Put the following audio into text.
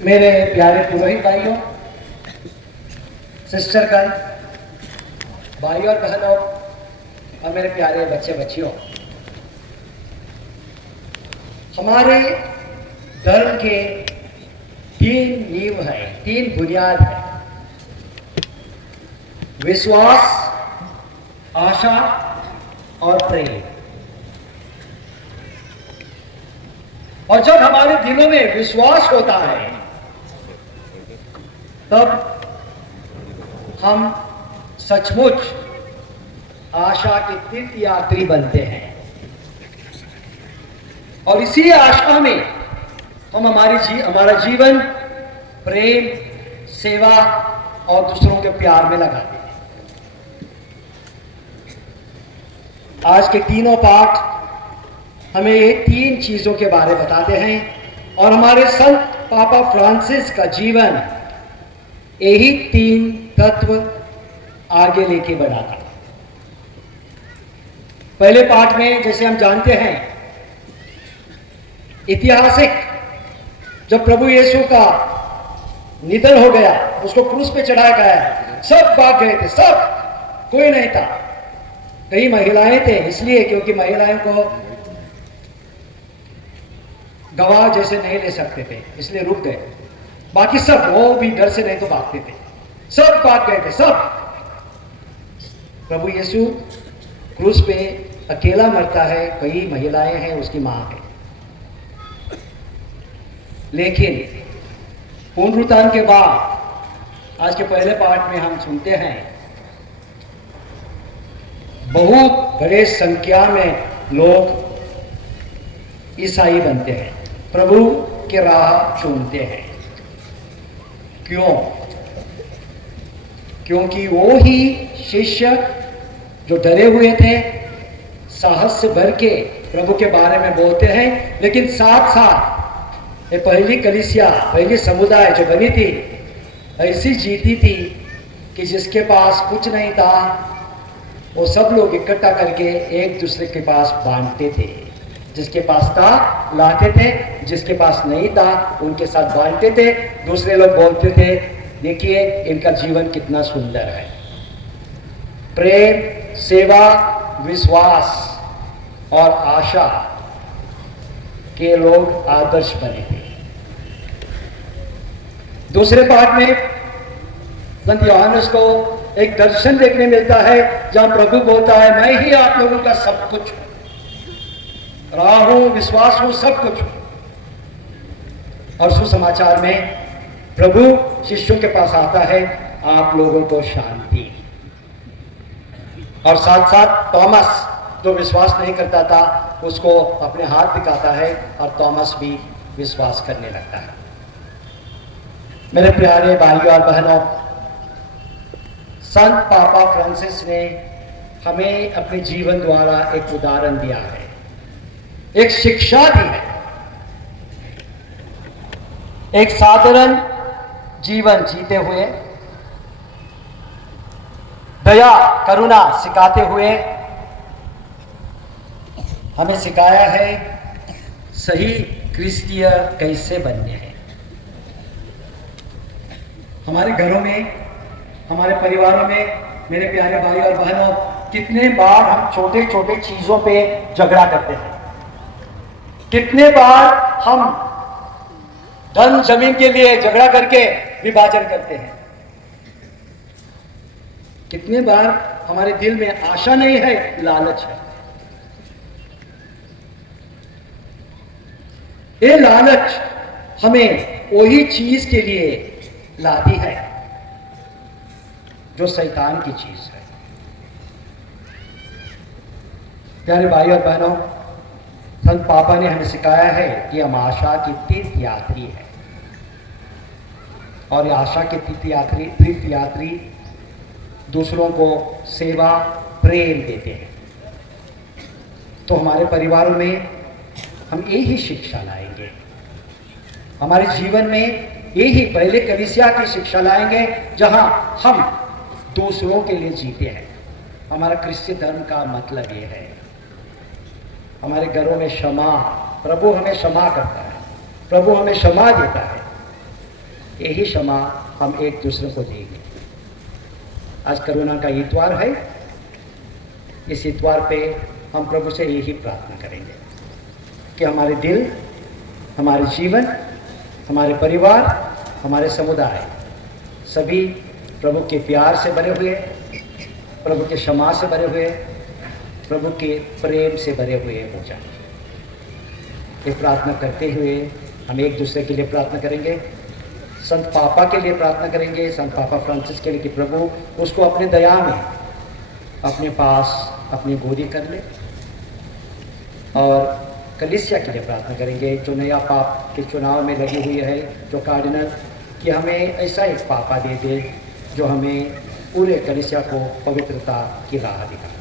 मेरे प्यारे पुरोहित भाइयों, सिस्टरगण, भाई और बहनों और मेरे प्यारे बच्चे बच्चियों, हमारे धर्म के तीन नींव है, तीन बुनियाद है। विश्वास, आशा और प्रेम। और जब हमारे दिलों में विश्वास होता है तब हम सचमुच आशा के तीर्थयात्री बनते हैं और इसी आशा में हम हमारा जीवन प्रेम, सेवा और दूसरों के प्यार में लगाते हैं। आज के तीनों पाठ हमें ये तीन चीजों के बारे में बताते हैं और हमारे संत पापा फ्रांसिस का जीवन यही तीन तत्व आगे लेके बढ़ाता। पहले पाठ में जैसे हम जानते हैं, ऐतिहासिक जब प्रभु यीशु का निधन हो गया, उसको क्रूस पे चढ़ाया गया, सब भाग गए थे, सब, कोई नहीं था। कई महिलाएं थे, इसलिए क्योंकि महिलाओं को गवाह जैसे नहीं ले सकते थे, इसलिए रुक गए। बाकी सब, वो भी डर से नहीं तो भागते थे, सब भाग गए थे, सब। प्रभु यीशु क्रूस पे अकेला मरता है, कई महिलाएं हैं, उसकी मां है। लेकिन पुनरुत्थान के बाद आज के पहले पाठ में हम सुनते हैं, बहुत बड़े संख्या में लोग ईसाई बनते हैं, प्रभु के राह चुनते हैं। क्यों? क्योंकि वो ही शिष्य जो डरे हुए थे, साहस से भर के प्रभु के बारे में बोलते हैं, लेकिन साथ साथ ये पहली कलीसिया, पहली समुदाय जो बनी थी, ऐसी जीती थी कि जिसके पास कुछ नहीं था वो सब लोग इकट्ठा करके एक दूसरे के पास बांटते थे। जिसके पास था लाते थे, जिसके पास नहीं था उनके साथ बांटते थे। दूसरे लोग बोलते थे, देखिए इनका जीवन कितना सुंदर है। प्रेम, सेवा, विश्वास और आशा के लोग आदर्श बने थे। दूसरे पाठ में संत योहानस को एक दर्शन देखने मिलता है, जहां प्रभु बोलता है, मैं ही आप लोगों का सब कुछ हूं, राह हूं, विश्वास हूं, सब कुछ हूं। और सुसमाचार में प्रभु शिष्यों के पास आता है, आप लोगों को शांति। और साथ साथ थॉमस जो विश्वास नहीं करता था, उसको अपने हाथ दिखाता है और थॉमस भी विश्वास करने लगता है। मेरे प्यारे भाइयों और बहनों, संत पापा फ्रांसिस ने हमें अपने जीवन द्वारा एक उदाहरण दिया है, एक शिक्षा दी है, एक साधारण जीवन जीते हुए, दया करुणा सिखाते हुए हमें सिखाया है सही क्रिस्तीय कैसे बनने हैं। हमारे घरों में, हमारे परिवारों में, मेरे प्यारे भाई और बहनों, कितने बार हम छोटे छोटे चीजों पे झगड़ा करते हैं। कितने बार हम धन जमीन के लिए झगड़ा करके विभाजन करते हैं। कितने बार हमारे दिल में आशा नहीं है, लालच है। ये लालच हमें वही चीज के लिए लाती है जो शैतान की चीज है। प्यारे भाई और बहनों, संत पापा ने हमें सिखाया है कि हम आशा के तीर्थयात्री हैं और ये आशा के तीर्थयात्री दूसरों को सेवा, प्रेम देते हैं। तो हमारे परिवारों में हम यही शिक्षा लाएंगे, हमारे जीवन में यही पहले कलीसिया की शिक्षा लाएंगे, जहां हम दूसरों के लिए जीते हैं। हमारा क्रिश्चियन धर्म का मतलब ये है। हमारे घरों में क्षमा, प्रभु हमें क्षमा करता है, प्रभु हमें क्षमा देता है। यही क्षमा हम एक दूसरे को देंगे। आज करुणा का इतवार है, इस इतवार पे हम प्रभु से यही प्रार्थना करेंगे कि हमारे दिल, हमारे जीवन, हमारे परिवार, हमारे समुदाय सभी प्रभु के प्यार से भरे हुए, प्रभु के क्षमा से भरे हुए, प्रभु के प्रेम से भरे हुए हो जाए। ये प्रार्थना करते हुए हम एक दूसरे के लिए प्रार्थना करेंगे। संत पापा के लिए प्रार्थना करेंगे, संत पापा फ्रांसिस के लिए कि प्रभु उसको अपने दया में अपने पास अपनी गोदी कर ले। और कलीसिया के लिए प्रार्थना करेंगे जो नया पाप के चुनाव में लगी हुई है, जो कार्डिनल, कि हमें ऐसा एक पापा दे दे जो हमें पूरे कलीसिया को पवित्रता की राह दिखाए।